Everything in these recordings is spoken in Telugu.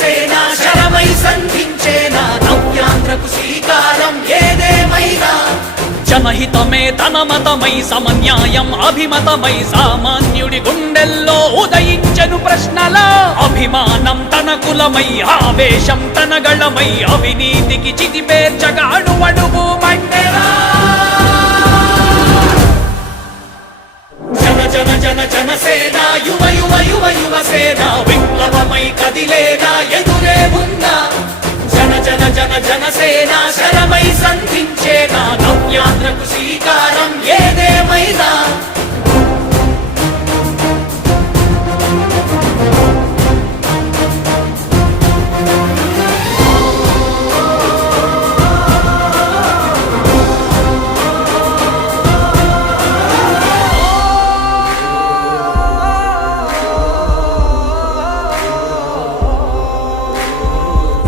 జనసేన శరమై సంధించేనా నవ్యాంధ్రకు శ్రీకారం ఏదేమైనా జనహితమే తన మతమై సమన్యాయం అభిమతమై సామాన్యుడి గుండెల్లో ఉదయించెను ప్రశ్నల అభిమానం తన కులమై ఆవేశం తన గళమై అవినీతికి చితిపేర్చగా అడువడుగు మండెరా జన జన జన జనసేన యువ యువ యువ యువసేన విప్లవమై కదిలేనా ఎదురే ఉందా జన జన జన జనసేన శరమై సంధించేనా నవ్యాంధ్రకు శ్రీకారం ఏదేమైనా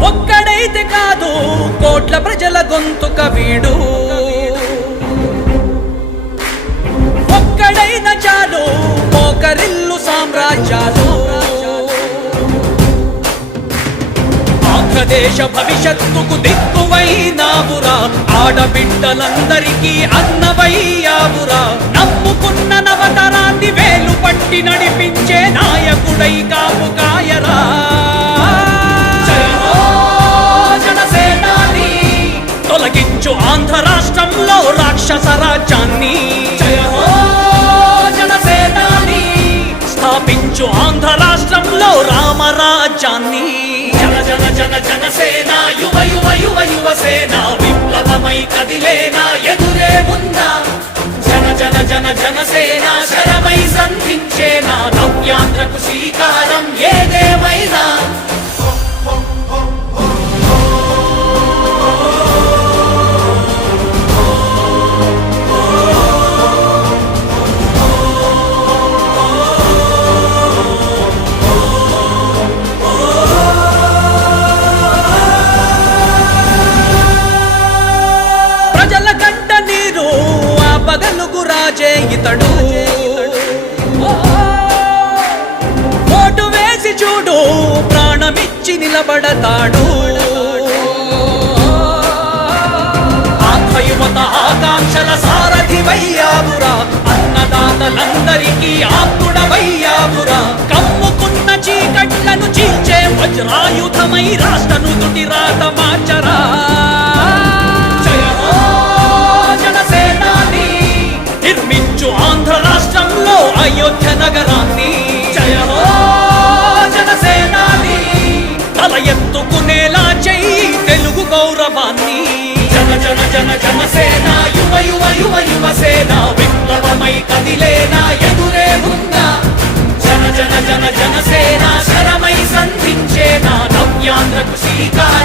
ఒక్కడైతే కాదు కోట్ల ప్రజల గొంతుక వీడు ఒక్కడైన చాలు మోకరిల్లు సామ్రాజ్యాలు ఆంధ్రదేశ భవిష్యత్తుకు దిక్కువైనావురా ఆడబిడ్డలందరికీ అన్నవయ్యావురా నమ్ముకున్న నవతరాన్ని వేలు పట్టి నడిపించే నాయకుడై కాపు కాయరా తొలగించు ఆంధ్ర రాష్ట్రంలో రాక్షస రాజ్యాన్ని జనసేనాని స్థాపించు ఆంధ్ర రాష్ట్రంలో రామరాజ్యాన్ని జన జన జన జనసేన యువ యువ యువ యువసేన విప్లవమై కదిలేనా ఎదురే ఉందా జన జన జన జనసేన శరమై సంధించేనా నవ్యాంధ్రకు శ్రీకారం ఏదేమైనా పగలుగు రాజే ఇతడు ఓటు వేసి చూడు ప్రాణమిచ్చి నిలబడతాడు ఆత్మయువత ఆకాంక్షల సారథివయ్యావురా అన్నదాతలందరికీ ఆత్ముడవయ్యావురా కమ్ముకున్న చీకట్లను చీల్చే వజ్రాయుధమై రాష్ట్రను తుటి రాత మార్చరా నిర్మించు ఆంధ్ర రాష్ట్రంలో అయోధ్య నగరాన్ని జయ హో జనసేనాని తల ఎత్తుకునేలా చెయ్యి తెలుగు గౌరవాన్ని జన జన జన జనసేన యువ యువ యువ యువసేన విప్లవమై కదిలేనా ఎదురే ఉందా జన జన జన జనసేన శరమై సంధించేనా నవ్యాంధ్రకు శ్రీకారం